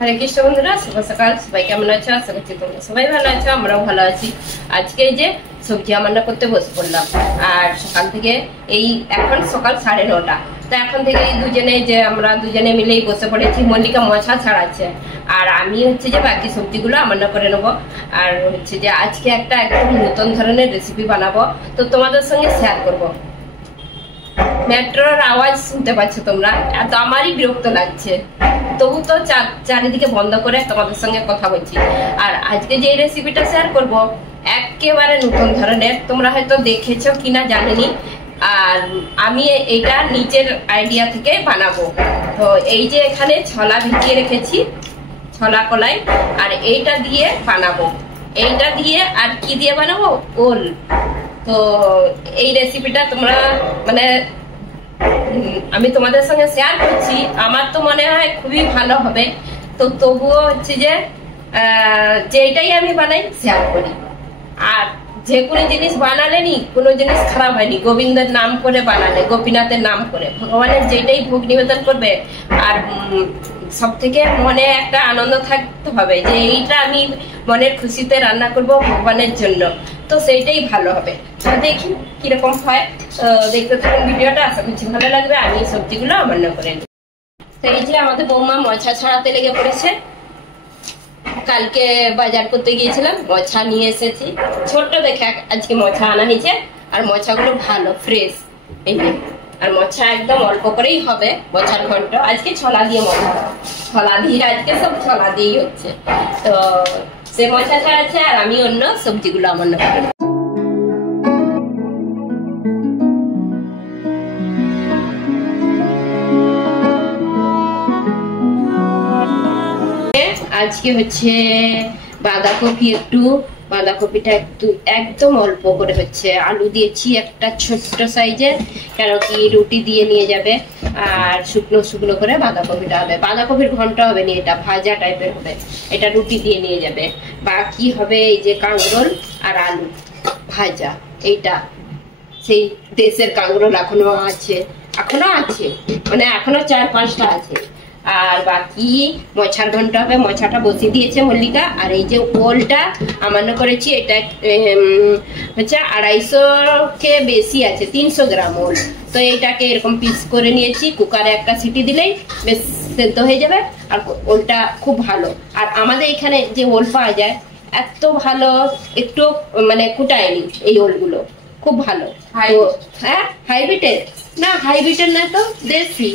হরে কৃষ্ণ বন্ধুরা, শুভ সকাল। সবাই কেমন আছো? আশা করছি তোমরা সবাই ভালো আছো, আমরাও ভালো আছি। আজকে এই যে সবজি রান্না করতে বসে পড়লাম। আর সকাল থেকে এখন সকাল 9:30। তো এখন থেকে আমরা দুজনে মিলেই বসে পড়েছি। মল্লিকা মশা ছাড়াচ্ছে আর আমি হচ্ছে যে বাকি সবজিগুলো রান্না করে নেবো। আর হচ্ছে যে আজকে একটা একদম নতুন ধরনের রেসিপি বানাবো, তো তোমাদের সঙ্গে শেয়ার করবো। মেট্রোর আওয়াজ শুনতে পাচ্ছ তোমরা, এত আমারই বিরক্ত লাগছে, তবু তো চারিদিকে বন্ধ করে তোমাদের সঙ্গে কথা বলছি। আর আজকে যে রেসিপিটা শেয়ার করব একেবারে নতুন ধরনের, তোমরা হয়তো দেখেছো কিনা জানিনি। আর আমি এইটা নিচের আইডিয়া থেকে বানাবো। তো এই যে এখানে ছোলা ভিজিয়ে রেখেছি, ছোলা কলাই, আর এইটা দিয়ে বানাবো। এইটা দিয়ে আর কি দিয়ে বানাবো? ওল। তো এই রেসিপিটা তোমরা আমি তোমাদের সঙ্গে শেয়ার করছি। আমার তো মনে হয় খুবই ভালো হবে। তো তবুও হচ্ছে যে যেটাই আমি বানাই শেয়ার করি। আর যে কোনো জিনিস বানালে কোনো জিনিস খারাপ হয়নি। গোবিন্দের নাম করে বানালে, গোপীনাথের নাম করে, ভগবানের যেটাই ভোগ নিবেদন করবে। আর সব থেকে মনে একটা আনন্দ থাকতে হবে যে এইটা আমি মনের খুশিতে রান্না করব ভগবানের জন্য, তো সেইটাই ভালো হবে। তো দেখি কিরকম হয়, দেখতে থাকুন ভিডিওটা। আশা করছি ভালো লাগবে। আমি সবজিগুলো রান্না করে নিই। তো এই যে আমাদের বৌমা মোছা ছাড়াতে লেগে পড়েছে। কালকে বাজার করতে গিয়েছিলাম, মোছা নিয়ে এসেছি। ছোট্ট দেখে আজকে মোছা আনা হয়েছে। আর মোছাগুলো ভালো ফ্রেশ। এই যে, আর মোছা একদম অল্প করেই হবে। মোছার ঘন্ট আজকে ছোলা দিয়ে মোছা, ছোলা দিয়ে আজকে সব ছোলা দিয়েই হচ্ছে। তো সে মোছা ছাড়াচ্ছে আর আমি অন্য সবজিগুলো রান্না করে। আজকে হচ্ছে বাঁধাকপিটা একটু একদম অল্প করে হচ্ছে। আলু দিয়েছি একটা ছোট্ট সাইজের, কেন কি রুটি দিয়ে নিয়ে যাবে। আর শুকনো শুকনো করে বাঁধাকপিটা হবে। বাঁধাকপির ঘন্ট হবে না, এটা ভাজা টাইপের হবে। এটা রুটি দিয়ে নিয়ে যাবে। বাকি হবে এই যে কাঁকরোল আর আলু ভাজা। এইটা সেই দেশের কাঁকরোল এখনো আছে, মানে এখনো 4-5টা আছে। আর বাকি মোছার ঘন্ট হবে, মোছাটা বসিয়ে দিয়েছে মল্লিকা। আর এই যে ওলটা আমান্য করেছি, এটা হচ্ছে 250 বেশি আছে, 300 গ্রাম ওল। তো এইটাকে এরকম পিস করে নিয়েছি। কুকারে একটা সিটি দিলেই বেশ সেদ্ধ হয়ে যাবে। আর ওলটা খুব ভালো। আর আমাদের এখানে যে ওল পাওয়া যায় এত ভালো, একটু কুটায়নি। এই ওলগুলো খুব ভালো। হ্যাঁ, হাইব্রিডের না, হাইব্রিডের না তো দেশি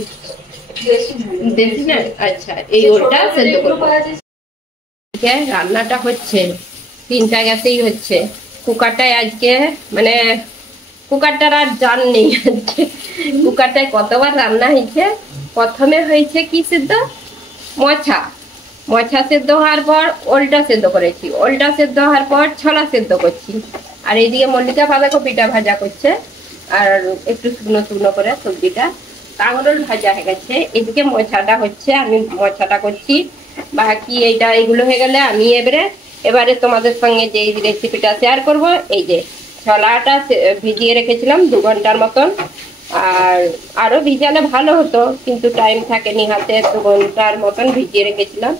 না। আচ্ছা, এই ওলটা সেদ্ধ করবো। রান্নাটা হচ্ছে 3টা গ্যাসেই হচ্ছে। কুকারটায় আজকে কুকারটার আর জান নেই। আজকে কুকারটায় কতবার রান্না হয়েছে। প্রথমে হয়েছে কি সেদ্ধ, মোছা সেদ্ধ হওয়ার পর ওলটা সেদ্ধ করেছি। ওলটা সেদ্ধ হওয়ার পর ছোলা সেদ্ধ করছি। আর এইদিকে মল্লিকা বাঁধাকপিটা ভাজা করছে। আর একটু শুকনো শুকনো করে সবজিটা, কাঁকরোল ভাজা হয়ে গেছে। এদিকে মোছাটা হচ্ছে, আমি মোছাটা করছি। বাকি এগুলো হয়ে গেলে আমি এবারে তোমাদের সঙ্গে যে রেসিপিটা শেয়ার করব। এই যে ছোলাটা ভিজিয়ে রেখেছিলাম 2 ঘন্টার মতন। আর আরো ভিজালে ভালো হতো, কিন্তু টাইম থাকেনি হাতে। 2 ঘন্টার মতন ভিজিয়ে রেখেছিলাম।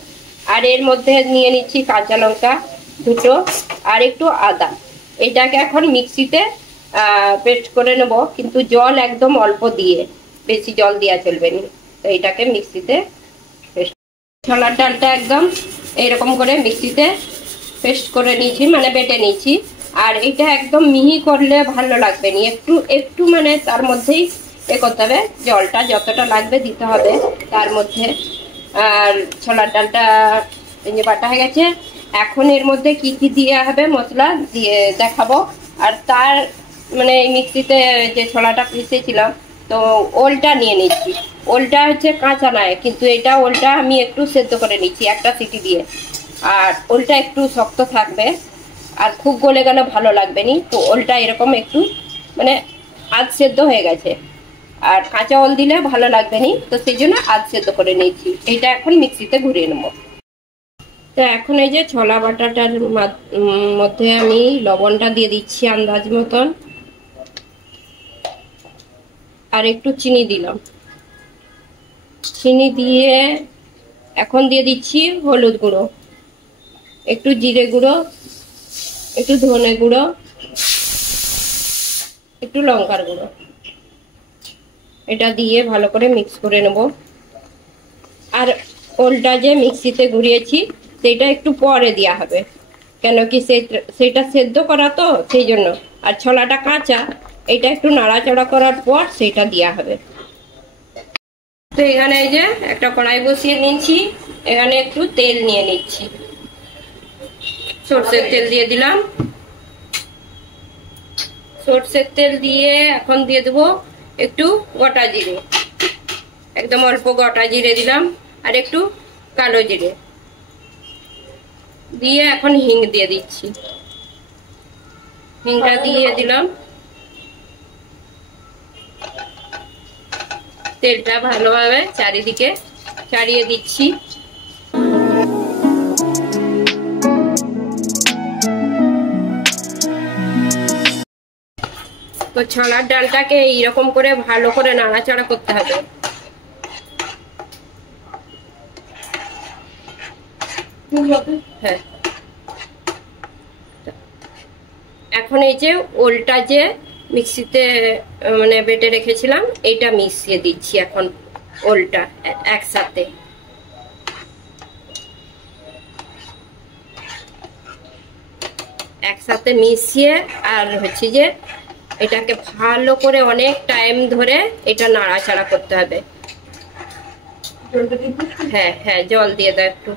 আর এর মধ্যে নিয়ে নিচ্ছি কাঁচা লঙ্কা 2টো আর একটু আদা। এটাকে এখন মিক্সিতে পেস্ট করে নেব, কিন্তু জল একদম অল্প দিয়ে, বেশি জল দেওয়া চলবে না। তো এটাকে মিক্সিতে পেস্ট, ছোলার ডালটা একদম এইরকম করে মিক্সিতে পেস্ট করে নিয়েছি, বেটে নিয়েছি। আর এটা একদম মিহি করলে ভালো লাগবে না, একটু একটু তার মধ্যেই করতে হবে। জলটা যতটা লাগবে দিতে হবে তার মধ্যে। আর ছোলার ডালটা বাটা হয়ে গেছে। এখন এর মধ্যে কি কি দেওয়া হবে মশলা দিয়ে দেখাবো। আর তার মিক্সিতে যে ছোলাটা পিষেছিলাম, তো ওলটা নিয়ে নিচ্ছি। ওলটা হচ্ছে কাঁচা নয়, কিন্তু এটা ওলটা আমি একটু সেদ্ধ করে নিচ্ছি একটা সিটি দিয়ে। আর ওলটা একটু শক্ত থাকবে, আর খুব গলে গেলে ভালো লাগবে নি। তো ওলটা এরকম একটু আধ সেদ্ধ হয়ে গেছে। আর কাঁচা ওল দিলে ভালো লাগবে নি, তো সেই জন্য আধ সেদ্ধ করে নিয়েছি। এইটা এখন মিক্সিতে ঘুরিয়ে নেবো। তো এখন এই যে ছোলা বাটাটার মধ্যে আমি লবণটা দিয়ে দিচ্ছি আন্দাজ মতন। আর একটু চিনি দিলাম। চিনি দিয়ে এখন দিয়ে দিচ্ছি হলুদ গুঁড়ো, একটু জিরে গুঁড়ো, একটু ধনে গুঁড়ো, একটু লঙ্কার গুঁড়ো। এটা দিয়ে ভালো করে মিক্স করে নেব। আর ওলটা যে মিক্সিতে ঘুরিয়েছি সেটা একটু পরে দেওয়া হবে, কেন কি সেটা সেদ্ধ করা তো সেই জন্য। আর ছোলাটা কাঁচা, এটা একটু নাড়াচাড়া করার পর সেটা দেওয়া হবে। তো এখানে এই যে একটা কড়াই বসিয়ে নিচ্ছি, এখানে একটু তেল নিয়ে নিচ্ছি, সরষের তেল দিয়ে দিলাম। সরষের তেল দিয়ে এখন দিয়ে দেবো একটু গোটা জিরে, একদম অল্প গোটা জিরে দিলাম, আর একটু কালো জিরে দিয়ে এখন হিং দিয়ে দিচ্ছি। হিংটা দিয়ে দিলাম। তেলটা ভালোভাবে চারিদিকে চাড়িয়ে দিচ্ছি। তো ছোলার ডালটাকে এইরকম করে ভালো করে নাড়াচাড়া করতে হবে। হ্যাঁ, এখন এই যে ওলটা যে মিক্সিতে মানে বেটে রেখেছিলাম এইটা মিশিয়ে দিচ্ছি এখন ওলটা একসাথে। একসাথে মিশিয়ে আর হচ্ছে যে এটাকে ভালো করে অনেক টাইম ধরে এটা নাড়াচাড়া করতে হবে। হ্যাঁ হ্যাঁ, জল দিয়ে দাও একটু।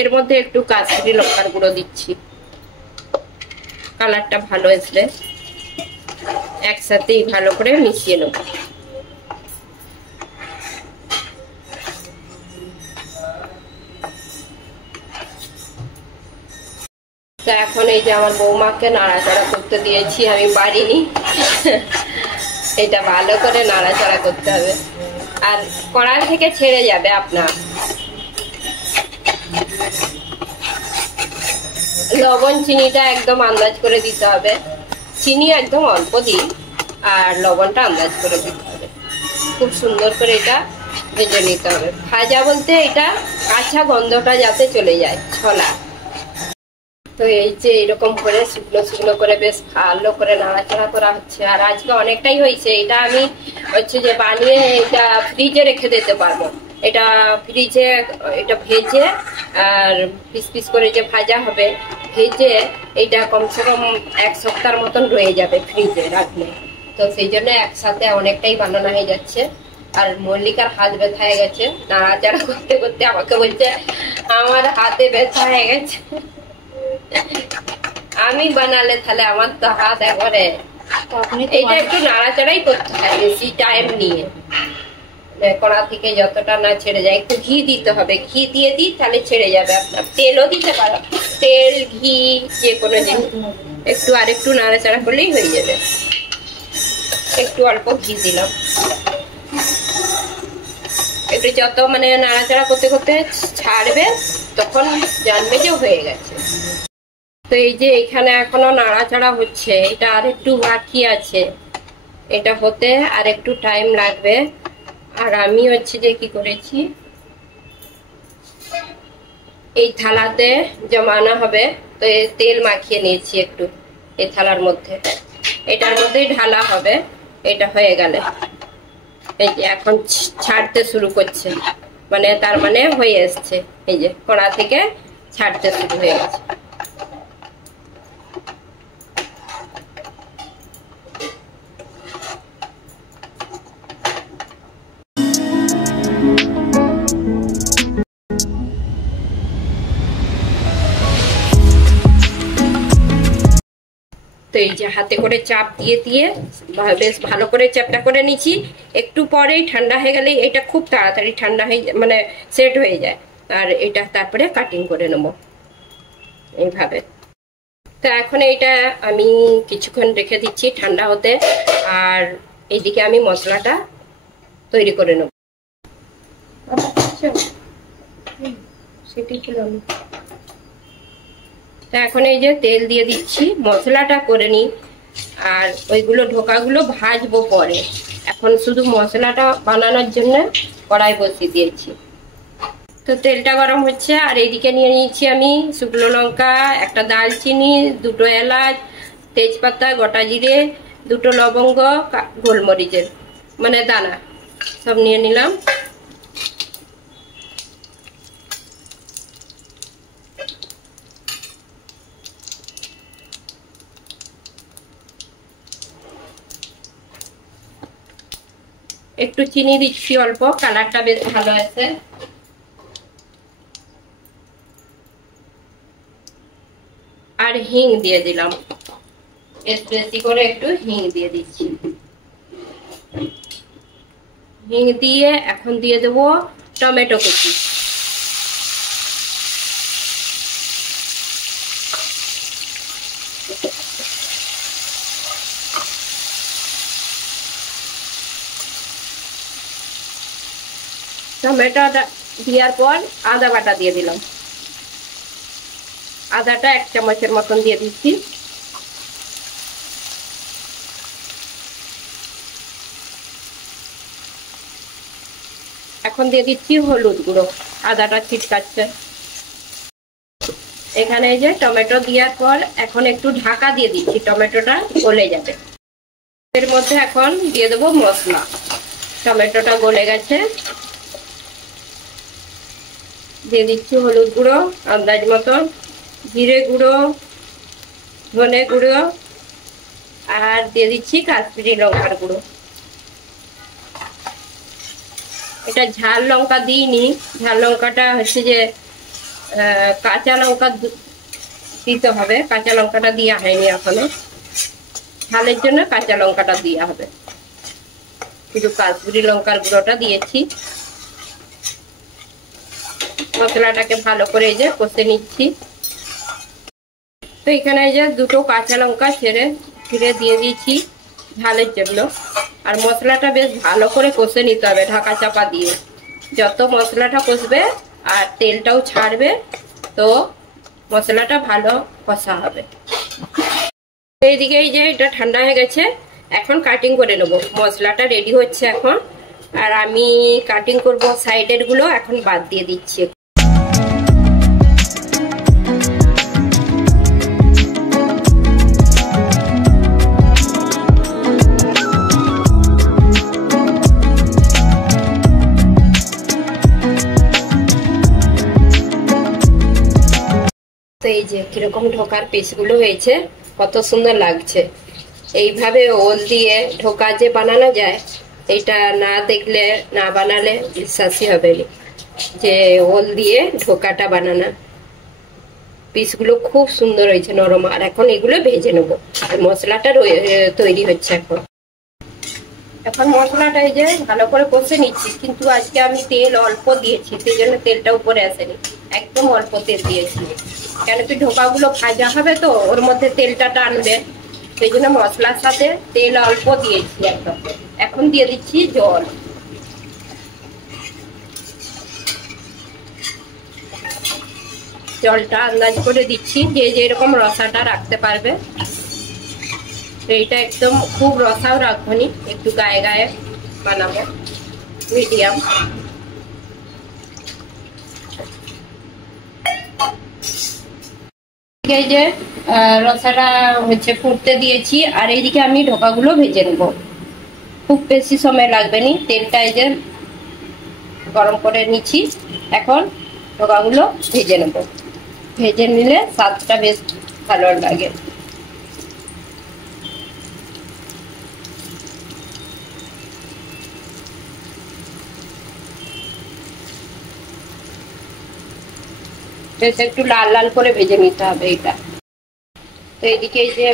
এর মধ্যে একটু কাশ্মীরি লঙ্কার গুঁড়ো দিচ্ছি, কালারটা ভালো আসবে। একসাথেই ভালো করে মিশিয়ে নেব। তা এখন এই যে আমার বৌমাকে নাড়াচাড়া করতে দিয়েছি, আমি পারিনি। এটা ভালো করে নাড়াচাড়া করতে হবে, আর কড়াই থেকে ছেড়ে যাবে আপনার। লবণ চিনিটা একদম আন্দাজ করে দিতে হবে, চিনি একদম অল্প দিই, আর লবণটা আন্দাজ করে দিতে হবে। খুব সুন্দর করে এটা ভেজে নিতে হবে। ভাজা বলতে এটা কাঁচা গন্ধটা যাতে চলে যায় ছোলা। তো এই যে এরকম করে শুকনো শুকনো করে বেশ ভালো করে নাড়াচাড়া করা হচ্ছে। আর আজকে অনেকটাই হয়েছে, এটা আমি হচ্ছে যে বানিয়ে এটা ফ্রিজে রেখে দিতে পারবো। এটা ফ্রিজে এটা ভেজে আর পিস পিস করে যে ভাজা হবে, ভেজে এটা কমসে কম 1 সপ্তাহের মতন রয়ে যাবে ফ্রিজে রাখলে। তো সেই জন্য একসাথে অনেকটাই বানানো হয়ে যাচ্ছে। আর মল্লিকার হাত ব্যথা হয়ে গেছে, নাড়াচাড়া করতে করতে আমাকে বলছে আমার হাতে ব্যথা হয়ে গেছে। আমি বানালে তাহলে আমার তো হাত একবারে, এইটা একটু নাড়াচাড়াই করতে হয় বেশি টাইম নিয়ে, কড়া থেকে যতটা না ছেড়ে যায়। একটু ঘি দিতে হবে, ঘি দিয়ে দিই তাহলে ছেড়ে যাবে। আপনার তেলও দিতে পারো, তেল ঘি যে কোনো জিনিস একটু আর একটু নাড়াচাড়া করলেই হয়ে যাবে। একটু অল্প ঘি দিলাম, একটু যত মানে নাড়াচাড়া করতে করতে ছাড়বে তখন জানবে যে হয়ে গেছে। তো এই যে এখানে এখনো নাড়াচাড়া হচ্ছে, এটা আর একটু বাকি আছে, এটা হতে আর একটু টাইম লাগবে। আর আমি হচ্ছে যে কি করেছি, এই থালাতে জমানো হবে, তো তেল মাখিয়ে নিয়েছি একটু এই থালার মধ্যে, এটার মধ্যেই ঢালা হবে। এটা হয়ে গেলে এই যে এখন ছাড়তে শুরু করছে, মানে তার মানে হয়ে এসছে, এই যে কড়া থেকে ছাড়তে শুরু হয়ে গেছে। তো এই যে হাতে করে চাপ দিয়ে দিয়ে বেশ ভালো করে চাপটা করে নিচ্ছি। একটু পরেই ঠান্ডা হয়ে গেলে এটা খুব তাড়াতাড়ি ঠান্ডা হয়ে মানে সেট হয়ে যায়। আর এটা তারপরে কাটিং করে নেব এইভাবে। তো এখন এইটা আমি কিছুক্ষণ রেখে দিচ্ছি ঠান্ডা হতে, আর এইদিকে আমি মশলাটা তৈরি করে নেব। সেটি ছিল আমি। তো এখন এই যে তেল দিয়ে দিচ্ছি, মশলাটা করে নিই, আর ওইগুলো ঢোকাগুলো ভাজবো পরে। এখন শুধু মশলাটা বানানোর জন্য কড়াই বসিয়ে দিয়েছি। তো তেলটা গরম হচ্ছে, আর এইদিকে নিয়ে নিয়েছি আমি শুকনো লঙ্কা, একটা দালচিনি, দুটো এলাচ, তেজপাতা, গোটা জিরে, দুটো লবঙ্গ, গোলমরিচের মানে দানা সব নিয়ে নিলাম। একটু চিনি দিচ্ছি অল্প, কালারটা বেশ ভালো আছে। আর হিং দিয়ে দিলাম, বেশি করে একটু হিং দিয়ে দিচ্ছি। হিং দিয়ে এখন দিয়ে দেবো টমেটো কুচি। টমেটোটা দেওয়ার পর আদা বাটা দিয়ে দিলাম, আদাটা 1 চামচের মতন দিয়ে দিচ্ছি। এখন দিয়ে দিচ্ছি হলুদ গুঁড়ো, আদাটা ছিটকাচ্ছে। এখানে যে টমেটো দেওয়ার পর এখন একটু ঢাকা দিয়ে দিচ্ছি, টমেটোটা গলে যাবে। এর মধ্যে এখন দিয়ে দেবো মশলা। টমেটোটা গলে গেছে, দিয়ে দিচ্ছি হলুদ গুঁড়ো আন্দাজ মতন, জিরে গুঁড়ো, ধনে গুঁড়ো, আর দিয়ে দিচ্ছি কাশ্মীরি লঙ্কার গুঁড়ো। এটা ঝাল লঙ্কা দিইনি, ঝাল লঙ্কাটা হচ্ছে যে কাঁচা লঙ্কা দিতে হবে, কাঁচা লঙ্কাটা দেওয়া হয়নি এখনো। ঝালের জন্য কাঁচা লঙ্কাটা দেওয়া হবে, শুধু কাশ্মীরি লঙ্কার গুঁড়োটা দিয়েছি। মশলাটাকে ভালো করে এই যে কষে নিচ্ছি। তো এখানে এই যে দুটো কাঁচা লঙ্কা ছিঁড়ে দিয়ে দিয়েছি ঝালের জন্য। আর মশলাটা বেশ ভালো করে কষে নিতে হবে ঢাকা চাপা দিয়ে। যত মশলাটা কষবে আর তেলটাও ছাড়বে, তো মশলাটা ভালো কষা হবে। এইদিকে এই যে এটা ঠান্ডা হয়ে গেছে, এখন কাটিং করে নেবো। মশলাটা রেডি হচ্ছে এখন, আর আমি কাটিং করব সাইডের গুলো এখন বাদ দিয়ে দিচ্ছি। তো এই যে কিরকম ঢোকার পিসগুলো হয়েছে, কত সুন্দর লাগছে। এইভাবে ওল দিয়ে ঢোকা যে বানানো যায়, এটা না দেখলে না বানালে বিশ্বাসই হবে না যে ওল দিয়ে ঢোকাটা বানানো। পিসগুলো খুব সুন্দর হয়েছে, নরম। আর এখন এগুলো ভেজে নেবো, আর মশলাটা তৈরি হচ্ছে এখন। এখন মশলাটা এই যে ভালো করে কষে নিচ্ছি, কিন্তু আজকে আমি তেল অল্প দিয়েছি, সেই জন্য তেলটা উপরে আসেনি, একদম অল্প তেল দিয়েছি। কেন কি ঢোকাগুলো ভাজা হবে তো ওর মধ্যে তেলটা টানবে, সেই জন্য মশলার সাথে তেল অল্প দিয়েছি একদম। এখন দিয়ে দিচ্ছি জল। জলটা আন্দাজ করে দিচ্ছি, যে যেরকম রসাটা রাখতে পারবে। এইটা একদম খুব রসাও রাখবো নি, একটু গায়ে গায়ে বানাবো, মিডিয়াম। এই যে রসাটা হচ্ছে ফুটতে দিয়েছি, আর এইদিকে আমি ঢোকাগুলো ভেজে নেব। খুব বেশি সময় লাগবে নি, তেলটা এই যে গরম করে নিচ্ছি। এখন ঢোকাগুলো ভেজে নেব, ভেজে নিলে স্বাদটা বেশ ভালো লাগে। বেশ একটু লাল লাল করে ভেজে নিতে হবে এটা। তো এইদিকে এই যে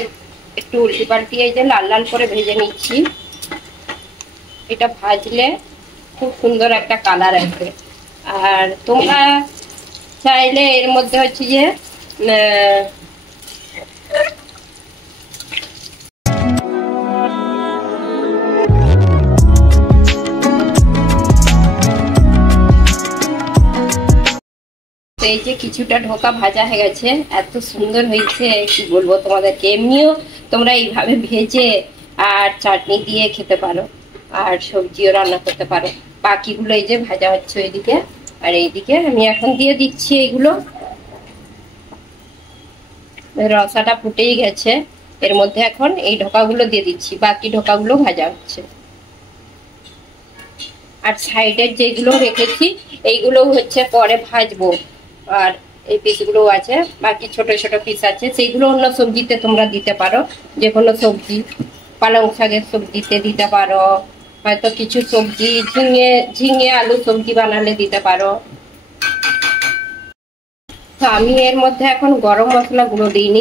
একটু উল্টি পাল্টিয়ে এই যে লাল লাল করে ভেজে নিচ্ছি। এটা ভাজলে খুব সুন্দর একটা কালার আসবে। আর তোমরা চাইলে এর মধ্যে হচ্ছে যে এই যে কিছুটা ঢোকা ভাজা হয়ে গেছে, এত সুন্দর হয়েছে কি বলবো তোমাদেরকে। এমনিও তোমরা এইভাবে ভেজে আর চাটনি দিয়ে খেতে পারো, আর সবজিও রান্না করতে পারো। বাকিগুলো এই যে ভাজা হচ্ছে ওইদিকে, আর এইদিকে আমি এখন দিয়ে দিচ্ছি এইগুলো। রসাটা ফুটেই গেছে, এর মধ্যে এখন এই ঢোকাগুলো দিয়ে দিচ্ছি, বাকি ঢোকাগুলো ভাজা হচ্ছে। আর সাইডের যেগুলো রেখেছি এইগুলো হচ্ছে পরে ভাজবো। আর এই পিসগুলো আছে, বাকি ছোট ছোট পিস আছে, সেইগুলো অন্য সবজিতে তোমরা দিতে পারো। যে কোনো সবজি, পালং শাকের সবজিতে দিতে পারো, হয়তো কিছু সবজি ঝিঙে আলু সবজি বানালে দিতে পারো। তো আমি এর মধ্যে এখন গরম মশলা গুঁড়ো দিইনি,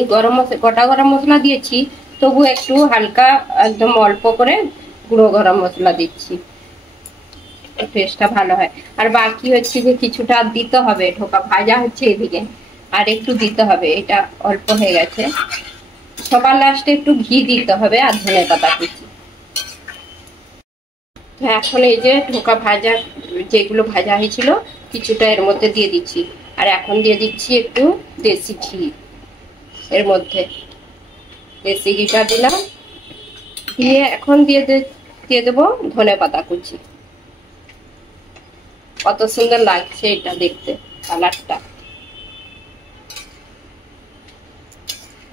গোটা গরম মশলা দিয়েছি, তবু একটু হালকা একদম অল্প করে গুঁড়ো গরম মশলা দিচ্ছি, টেস্টটা ভালো হয়। আর বাকি হচ্ছে যে কিছুটা দিতে হবে, ঢোকা ভাজা হচ্ছে এদিকে, আর একটু দিতে হবে, এটা অল্প হয়ে গেছে। সবার লাস্টে একটু ঘি দিতে হবে আর ধনে পাতা কুচি। এখন এই যে ঢোকা ভাজা যেগুলো ভাজা হয়েছিল কিছুটা এর মধ্যে দিয়ে দিচ্ছি, আর এখন দিয়ে দিচ্ছি একটু দেশি ঘি। এর মধ্যে দেশি ঘিটা দিলাম, দিয়ে এখন দিয়ে দেবো ধনে পাতা কুচি। কত সুন্দর লাগছে এটা দেখতে, কালারটা।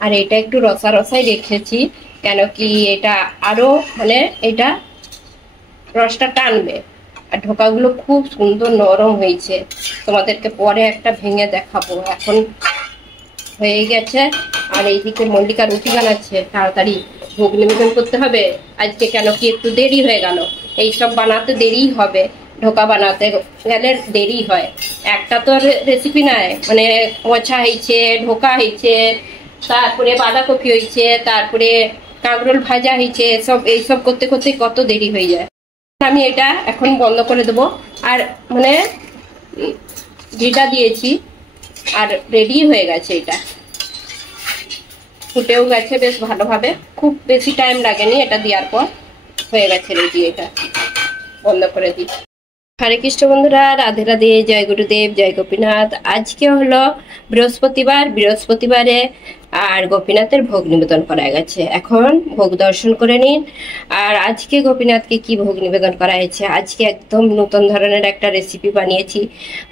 আর এটা একটু রসা রসাই রেখেছি, কেন কি এটা আরো মানে এটা রসটা টানবে। আর ঢোকাগুলো খুব সুন্দর নরম হয়েছে, তোমাদেরকে পরে একটা ভেঙে দেখাবো। এখন হয়ে গেছে। আর এইদিকে মল্লিকা রুটি বানাচ্ছে, তাড়াতাড়ি ভোগ নিবেদন করতে হবে আজকে, কেন কি একটু দেরি হয়ে গেল। এইসব বানাতে দেরি হবে, ঢোকা বানাতে গেলে দেরি হয়। একটা তো রেসিপি নাই, মানে মোচা হয়েছে, ঢোকা হয়েছে, তারপরে বাঁধাকপি হয়েছে, তারপরে কাঁকরোল ভাজা হয়েছে, এইসব করতে করতে কত দেরি হয়ে যায়। আমি এটা এখন বন্ধ করে দেবো। আর মানে ঘিটা দিয়েছি আর রেডি হয়ে গেছে, এটা ফুটেও গেছে বেশ ভালোভাবে, খুব বেশি টাইম লাগেনি এটা দেওয়ার পর, হয়ে গেছে রেডি। এটা বন্ধ করে দিই। হরে কৃষ্ণ বন্ধুরা, রাধে রাধে, জয় গুরুদেব, জয় গোপীনাথ। আজকে হলো বৃহস্পতিবারে আর গোপীনাথের ভোগ নিবেদন করা গেছে। এখন ভোগ দর্শন করে নিন। আর আজকে গোপীনাথকে কি ভোগ নিবেদন করা হয়েছে, আজকে একদম নতুন ধরনের একটা রেসিপি বানিয়েছি,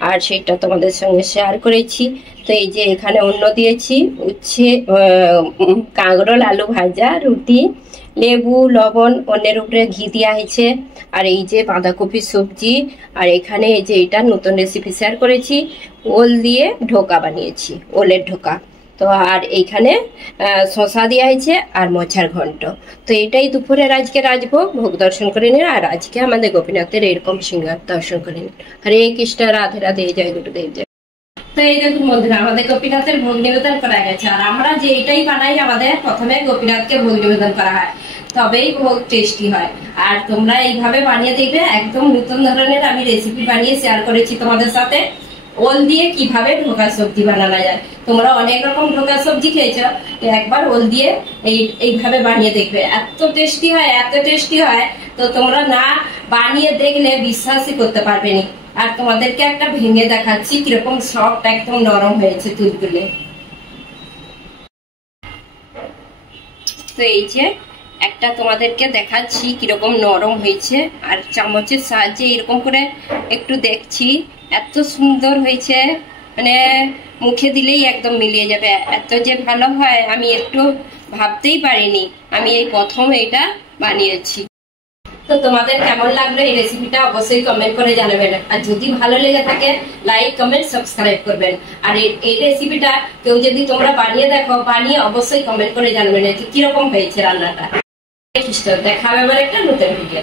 আর সেটা তোমাদের সঙ্গে শেয়ার করেছি। তো এই যে এখানে অন্য দিয়েছি, উচ্ছে কাঁকরোল আলু ভাজা, রুটি, লেবু, লবণ, অন্যের উপরে ঘি দেওয়া হয়েছে, আর এই যে বাঁধাকপি সবজি, আর এখানে এই যে এটা নতুন রেসিপি শেয়ার করেছি, ওল দিয়ে ঢোকা বানিয়েছি, ওলের ঢোকা। তো আর এইখানে শশা দেওয়া হয়েছে আর মোচার ঘন্ট। তো এটাই দুপুরের আজকে রাজভোগ, ভোগ দর্শন করে নিন। আর আজকে আমাদের গোপীনাথের এরকম সিংহার দর্শন করে নিন। হরে কৃষ্ণ, রাধে রাধে, জয় গুরুদেব, জয়। তো এই দেখুন বন্ধুরা, আমাদের গোপীনাথের ভোগ নিবেদন করা গেছে। আর আমরা যে এটাই বানাই, আমাদের প্রথমে গোপীনাথকে ভোগ নিবেদন করা হয়, তবেই ভোগ টেস্টি হয়। আর তোমরা এইভাবে বানিয়ে দেখবে, একদম নতুন ধরনের আমি রেসিপি বানিয়ে শেয়ার করেছি তোমাদের সাথে। ওল দিয়ে কিভাবে ঢোকা সবজি বানানো যায়, তোমরা অনেক রকম ঢোকা সবজি খেয়েছো, একবার ওল দিয়ে এইভাবে বানিয়ে দেখবে, এত টেস্টি হয়, এত টেস্টি হয়। তো তোমরা না বানিয়ে দেখলে বিশ্বাসই করতে পারবে না। আর তোমাদেরকে একটা ভেঙে দেখাচ্ছি কিরকম সফট, একদম নরম হয়েছে তুলতুলে। তো এই যে একটা তোমাদেরকে দেখাচ্ছি কিরকম নরম হয়েছে, আর চামচের সাহায্যে এরকম করে একটু দেখছি, এত সুন্দর হয়েছে, মানে মুখে দিলেই একদম মিলিয়ে যাবে, এত যে ভালো হয় আমি একটু ভাবতেই পারিনি। আমি এই প্রথম এটা বানিয়েছি। তো তোমাদের কেমন লাগলো এই রেসিপিটা অবশ্যই কমেন্ট করে জানাবেন। আর যদি ভালো লেগে থাকে লাইক, কমেন্ট, সাবস্ক্রাইব করবেন। আর এই রেসিপিটা কেউ যদি তোমরা বানিয়ে দেখো, বানিয়ে অবশ্যই কমেন্ট করে জানাবেন যে কিরকম হয়েছে রান্নাটা। দেখা হবে আবার একটা নতুন ভিডিও।